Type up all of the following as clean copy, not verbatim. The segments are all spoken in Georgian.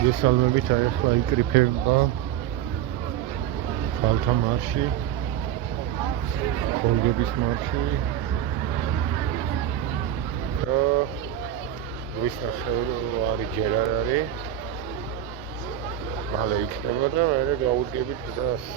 მოგესალმებით, აი ახლა იკრიფება ქალთა მარში, ქოლგების მარში და ვისნახევარი ჯერ არ არის, მალე იქნება და მერე გავუდგებით გზას.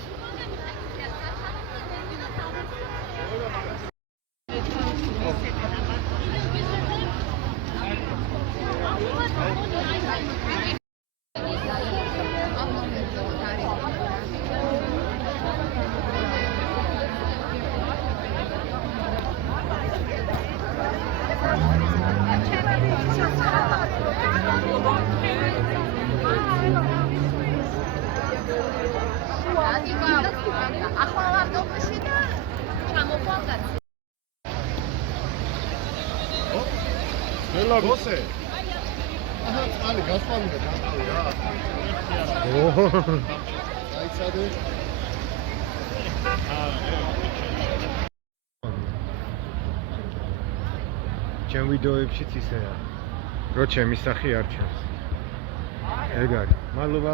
Você? Ali, gaspalinha, Aí, sabe? ჩემ ვიდეოებშიც ისეა, რომ ჩემი სახე არ ჩანს. ეგ არის. მადლობა.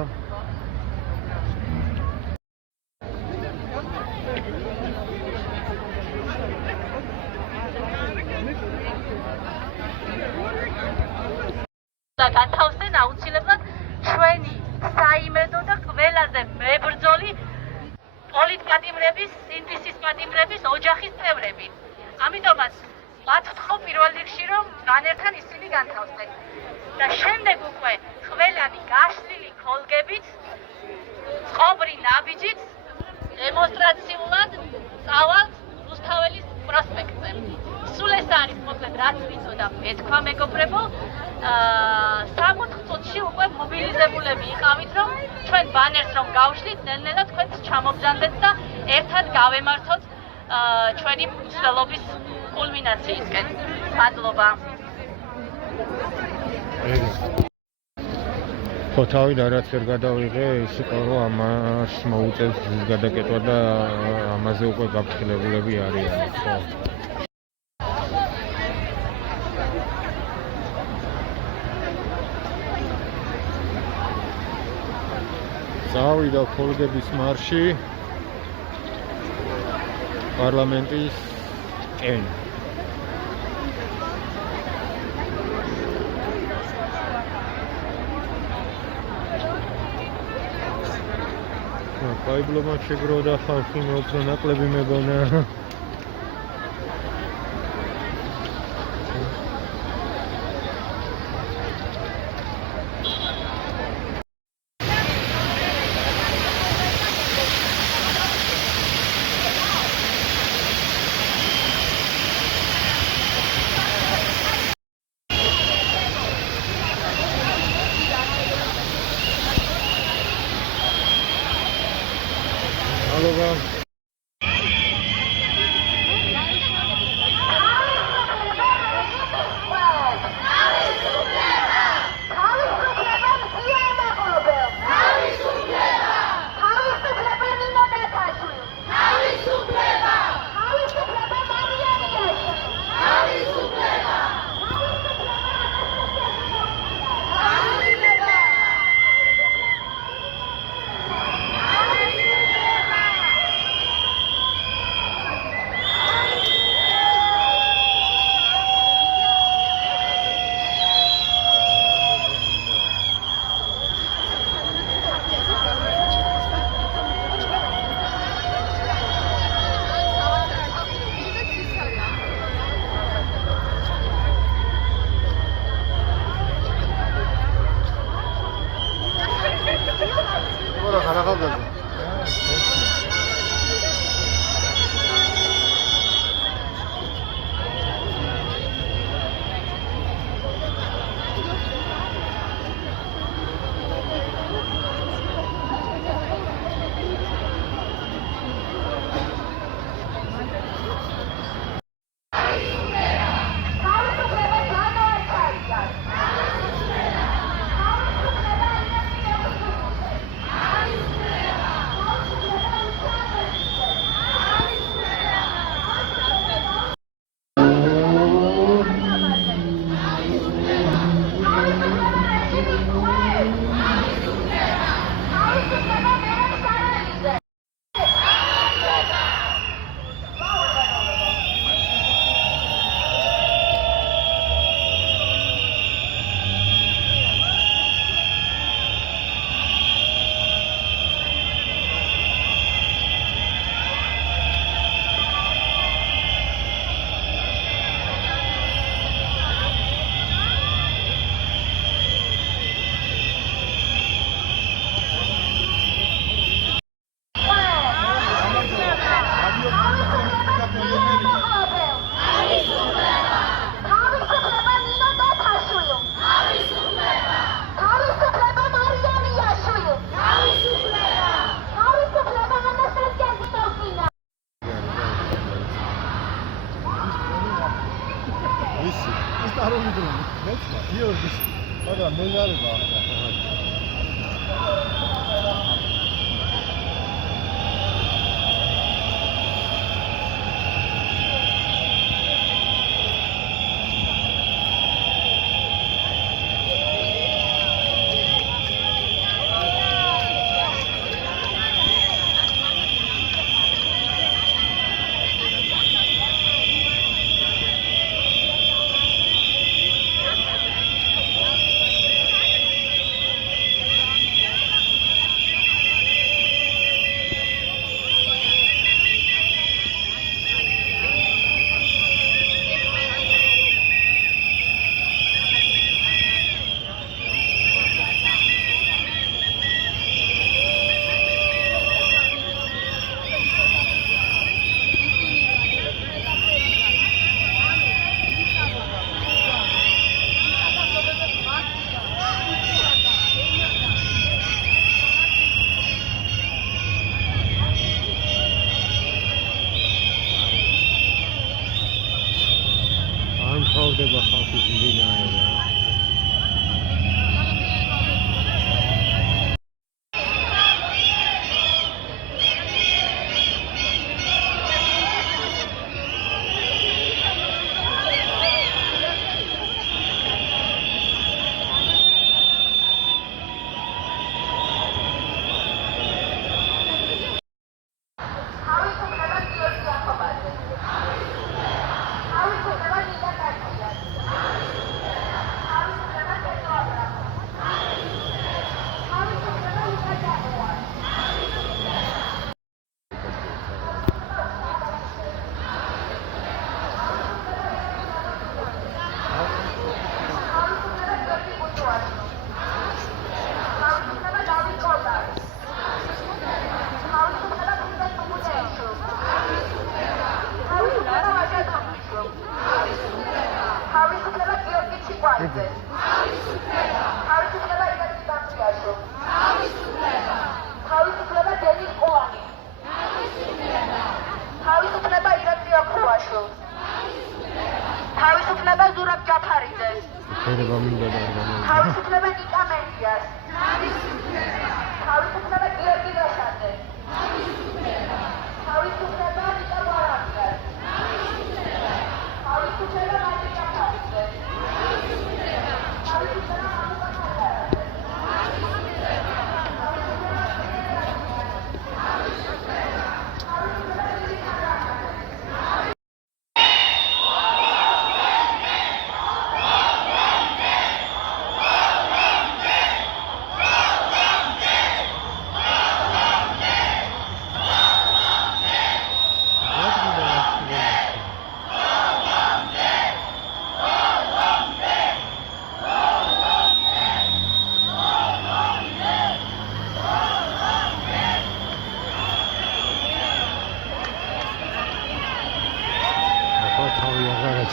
განთავსდნენ აუცილებლად ჩვენი საიმედო და ყველაზე მებრძოლი პოლიტპატიმრების, ინდისის პატიმრების ოჯახის წევრები. ამიტომაც მათ ვთხოვ პირველ რიგში, რომ განერთან ისინი განთავსდნენ. და შემდეგ უკვე ყველანი გაშლილი ქოლგებით, წყობრი ნაბიჯით დემონსტრაციულად წავალთ რუსთაველის პროსპექტზე. სულ ეს არის მოკლედ რაც ვიცოდა მეთქვა მეგობრებო. 60 წუთში უკვე მობილიზებულები იყავით, რომ ჩვენ ბანერს რომ გავშლით, ნელ-ნელა თქვენც ჩამობრძანდეთ და ერთად გავემართოთ ჩვენი მცდელობის კულმინაციისკენ. მადლობა. ხო, თავიდან რაც ვერ გადავიღე, ის იყო, რომ ამას მოუწევს გზის გადაკეტვა და ამაზე უკვე გაფრთხილებულები არიან, ხო. წავიდა ქოლგების მარში პარლამენტისკენ. კაიბლომა შეგროვდა ხალხი, მოუწვა ნაკლები მეგონა. სტარული დრო. მეცმა გიორგის. მაგრამ მე გარება ახლა. მთავრდება ხალხის მდინარეა. თავისუფლება ზურაბ ჯაფარიძეს. თავისუფლება ნიკა მენდიას. თავისუფლება გიორგი რაშაძეს. თავისუფლება ნიკა ბარაკიას. თავისუფლება მარტინ ჯაფარიძეს. თავისუფლება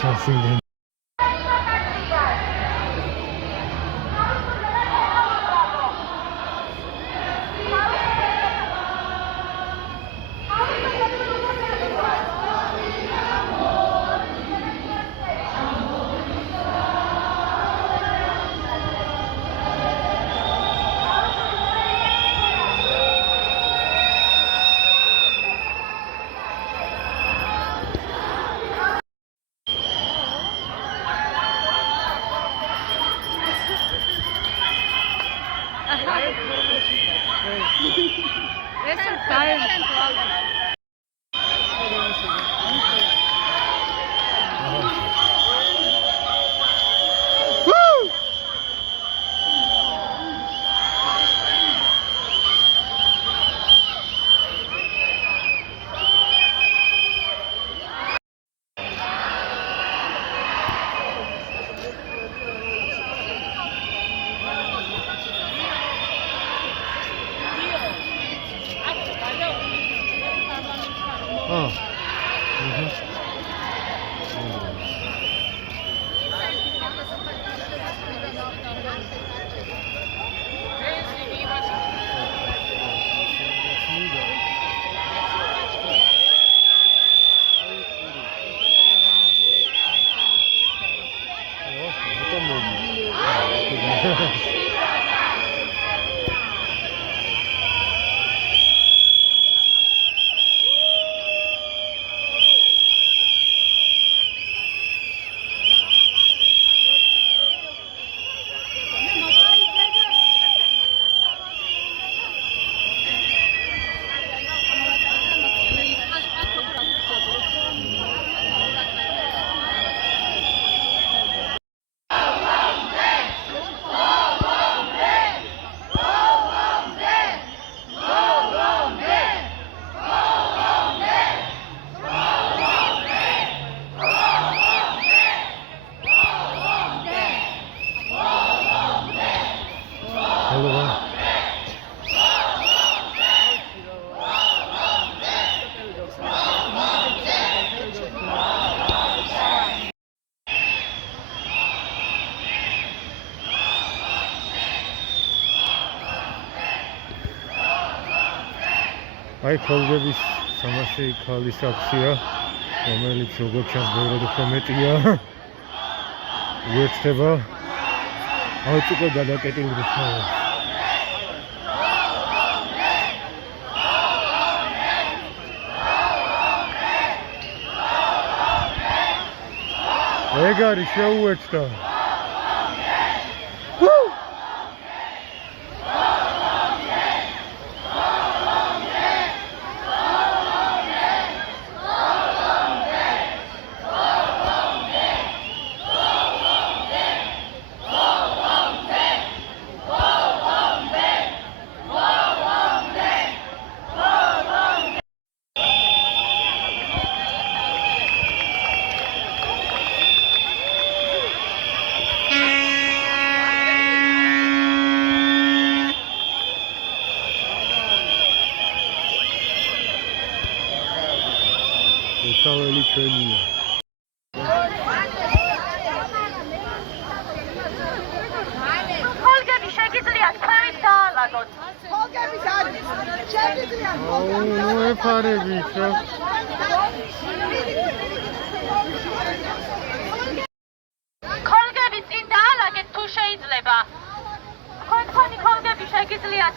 ჩასინდნენ. აი ქოლგების 300 ქალის აქცია, რომელიც როგორც ჩანს ბევრად უფრო მეტია. უერთდება აუც უკვე გადაკეტილ რუსთავას. ეგ არის შეუერთდა. უსაველი ჩვენია. ხოლგები შეგიძლიათ ქვევით დაალაგოთ. ხოლგები შეგიძლიათ. ეფარებით რა. ხოლგები წინ დაალაგეთ თუ შეიძლება. თქვენი ხოლგები შეგიძლიათ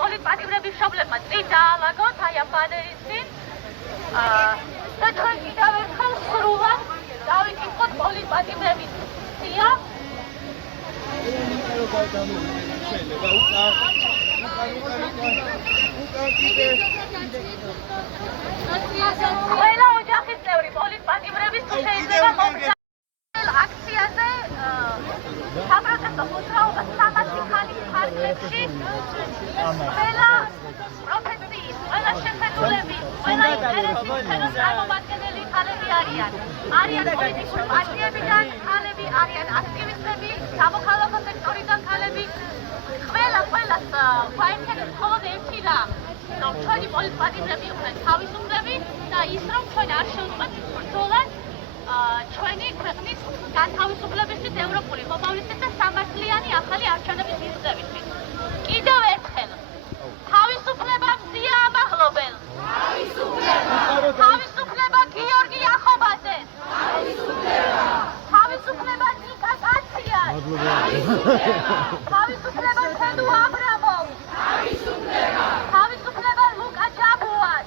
პოლიტპატიმრების მშობლებმა წინ დაალაგოთ აი ამ ბანერის წინ. და თქვენ კიდევ ერთხელ სრულად დავიკითხოთ პოლიტპატიმრების სია. ყველა ოჯახის წევრი პოლიტპატიმრების თუ შეიძლება მოგზაურობთ აქციაზე საპროტესტო მოძრაობა 300 ხალის ფარგლებში. ყველა პროფესიის, ყველა შეხედულების, ყველა ინტერესის წარმომადგენელი ხალები არიან. არიან პოლიტიკური პარტიებიდან ხალები, არიან აქტივისტები, სამოქალაქო სექტორიდან ხალები. ყველას გვაინტერესებს მხოლოდ ერთი რამ, რომ ჩვენი პოლიტპატიმრები იყვნენ თავისუფლები და ის რომ ჩვენ არ შევწყვეტთ ბრძოლას ჩვენი ქვეყნის განთავისუფლებისთვის, ევროპული მომავლისთვის და სამართლიანი ახალი არჩევნების მიღწევისთვის. კიდევ ერთხელ თავისუფლება მზია ამაღლობელ. თავისუფლება გიორგი ახობაძე. თავისუფლება ნიკა კაციას. თავისუფლება თედუ აბრამოვ. თავისუფლება ლუკა ჯაბუას.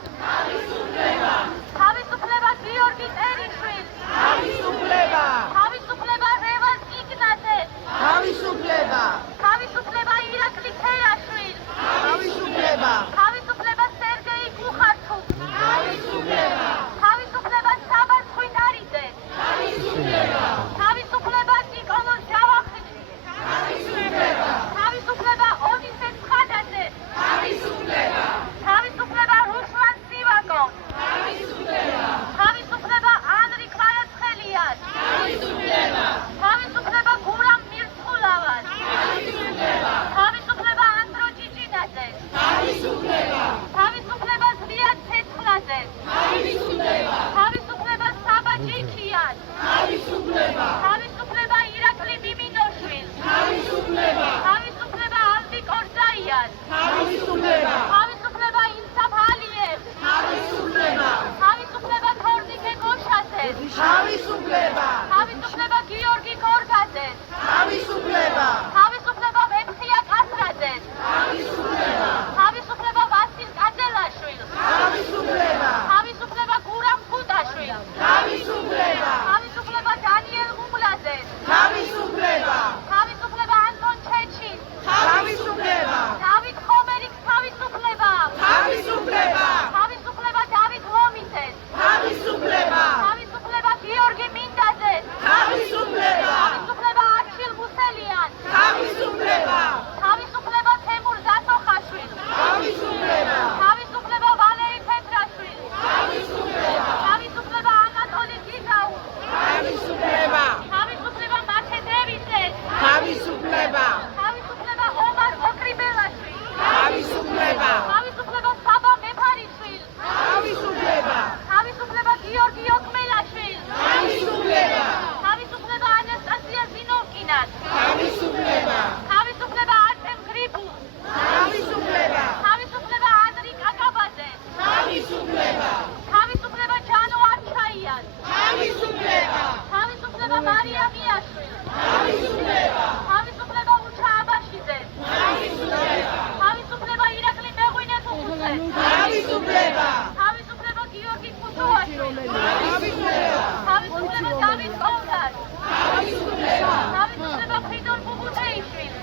თავისუფლება გიორგი ტერიშვილს. თავისუფლება რევაზ იგნატეს. თავისუფლება ირაკლი თეაშვილს. თავისუფლება სერგეი კუხარცუს. თავისუფლება საბა ხვიტარიძეს. თავისუფლება ნიკოლოზ ჯავახიშვილს. გიაშვილ. თავისუფლება უჩა აბაშიძეს. თავისუფლება ირაკლი მეღვინეთუხუცეს. თავისუფლება გიორგი ქუთოვაშვილი. თავისუფლება დავით კოუნდას. თავისუფლება ფრიდონ ბუბუთეიშვილი.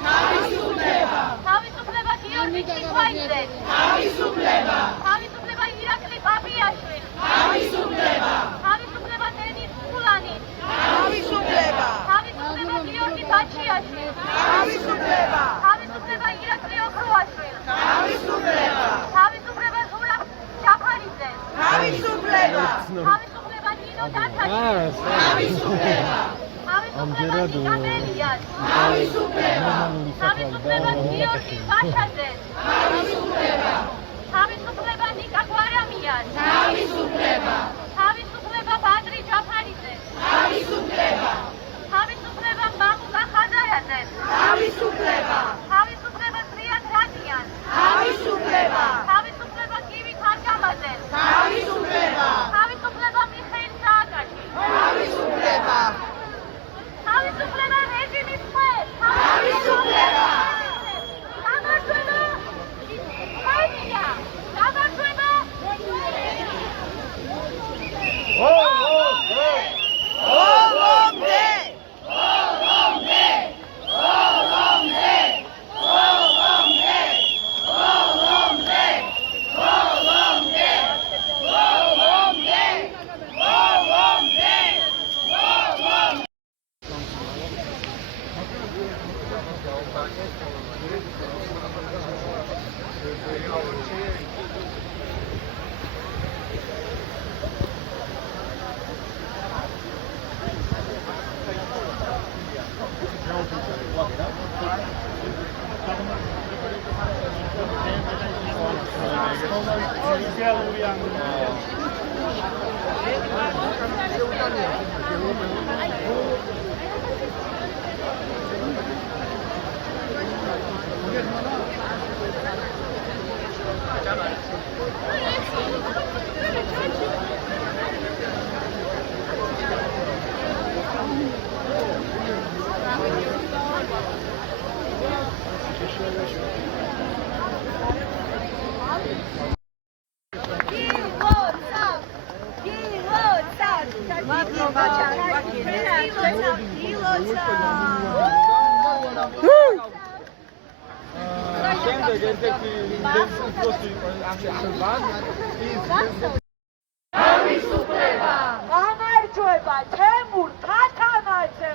თავისუფლება გიორგი ჩიქვაიძე. თავისუფლება ირაკლი პაპიაშვილი. თავისუფლება დენის ფულანი. თავისუფლება გიორგი ბაჩიაშვილი. თავისუფლება ირაკლი ოქროაშვილი. თავისუფლება ზურაბ ჯაფარიძე. თავისუფლება ნინო დათაშვილი. თავისუფლება ნიკა მელიას. თავისუფლება გიორგი ბაშაძეს. თავისუფლება ნიკა გვარამიას. თავისუფლება ბადრი ჯაფარიძეს. თავისუფლება მამუკა ხაზარაძეს. თავისუფლება ზრიან რადიანს. თავისუფლება გივი ქარგამაძეს. თავისუფლება მიხეილ სააკაშვილი. თავისუფლება რეჟიმის ხმებს. გამარჯვება. ხმებია. გამარჯვება. გამარჯვება თემურ თათამაძე.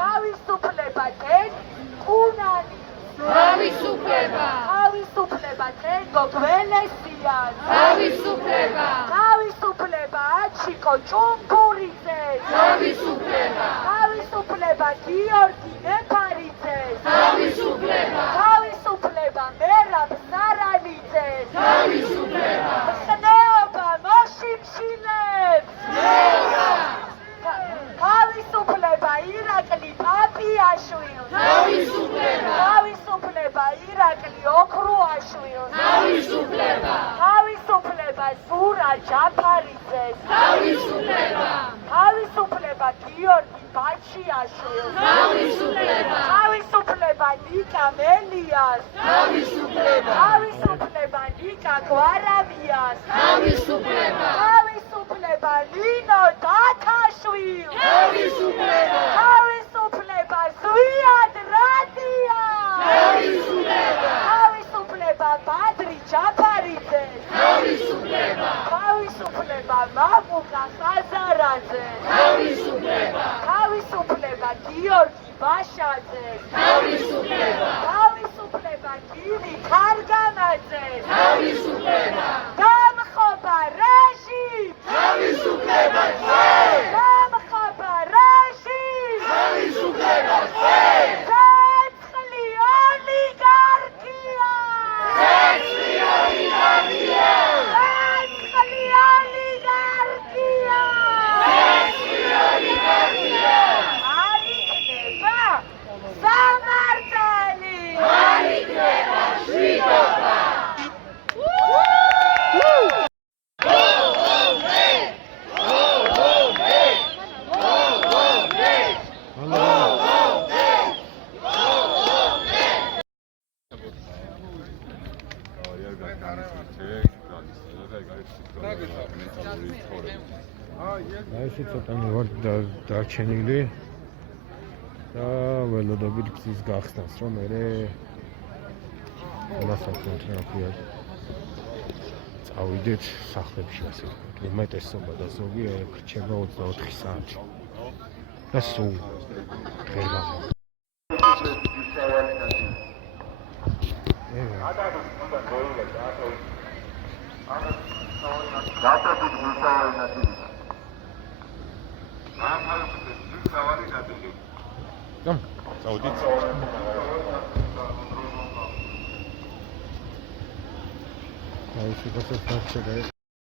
თავისუფლება დენის კუნანი. თავისუფლება თენგო გველესიანს. თავისუფლება აჩიკო ჭუმბურიძეს. თავისუფლება გიორგი ნეფარიძეს. თავისუფლება მერაბ სარანიძეს. ხნეობა მოშიმშილებს. თავისუფლება ირაკლი პაპიაშვილს. თავისუფლება ირაკლი ოქროაშვილს. თავისუფლება ზურა ჯაფარიძეს. თავისუფლება გიორგი ბაჩიაშვილს. თავისუფლება ნიკა მელიას. თავისუფლება ნიკა გვარამიას. თავისუფლება ნინო დათაშვილს. თავისუფლება ზვიად რადიანს. თავისუფლება ბადრი ჯაფარიძეს. თავისუფლება მამუკა ხაზარაძეს. თავისუფლება გიორგი ბაშაძეს. თავისუფლება გივი ქარგამაძეს. დამხობა რეჟიმს. დამხობა რეჟიმს. ცეცხლი ოლიგარქია. ცეცხლი ოლიგარქია. არ იქნება სამართალი. არ იქნება შვიდობა. კუთხე ცოტანი ვარ დარჩენილი და ველოდებით გზის გახსნას, რომ მე მასაკეთ რა ქვია წავიდეთ სახლებში ასე. უმეტესობა და ზოგი რჩება 24 საათი. და სულ ღერმა. Там, саудитцы. А еще как-то